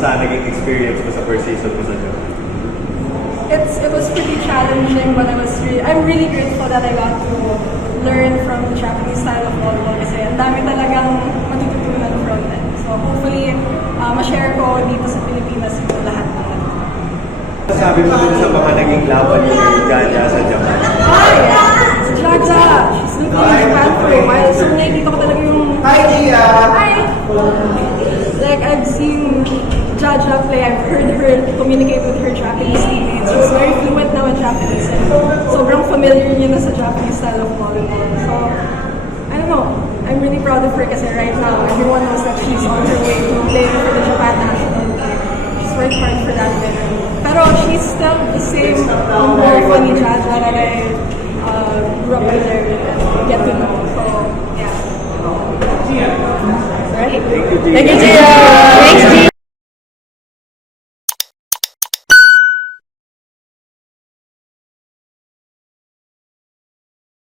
sa naging experience mo sa first season mo sa Japan? It was pretty challenging, but I'm really grateful that I got to learn from the Japanese style of volleyball kasi ang dami talagang matututunan from it. So hopefully, ma-share ko dito sa Pilipinas yung lahat naman. Sabi mo dun sa mga naging laban ni Jaja sa Japan? Hi! Si Jaja! She's looking in Japan for a while. So nakikita ko talaga yung... Hi, Gia! Hi! Like, I've seen Jaja play. I've heard her communicate with her Japanese teammates. She's very fluent now in Japanese. And sobrang familiar niya na sa Japanese style of volleyball. So, I don't know. I'm really proud of her kasi right now, everyone knows that she's on her way to playing for the Japan national team. She's worked hard for that winner. Pero she's still the same humble, funny Jaja that I grew up with her and get to know. So, yeah. Thank you, Gia. Thank you, Gia! Thanks,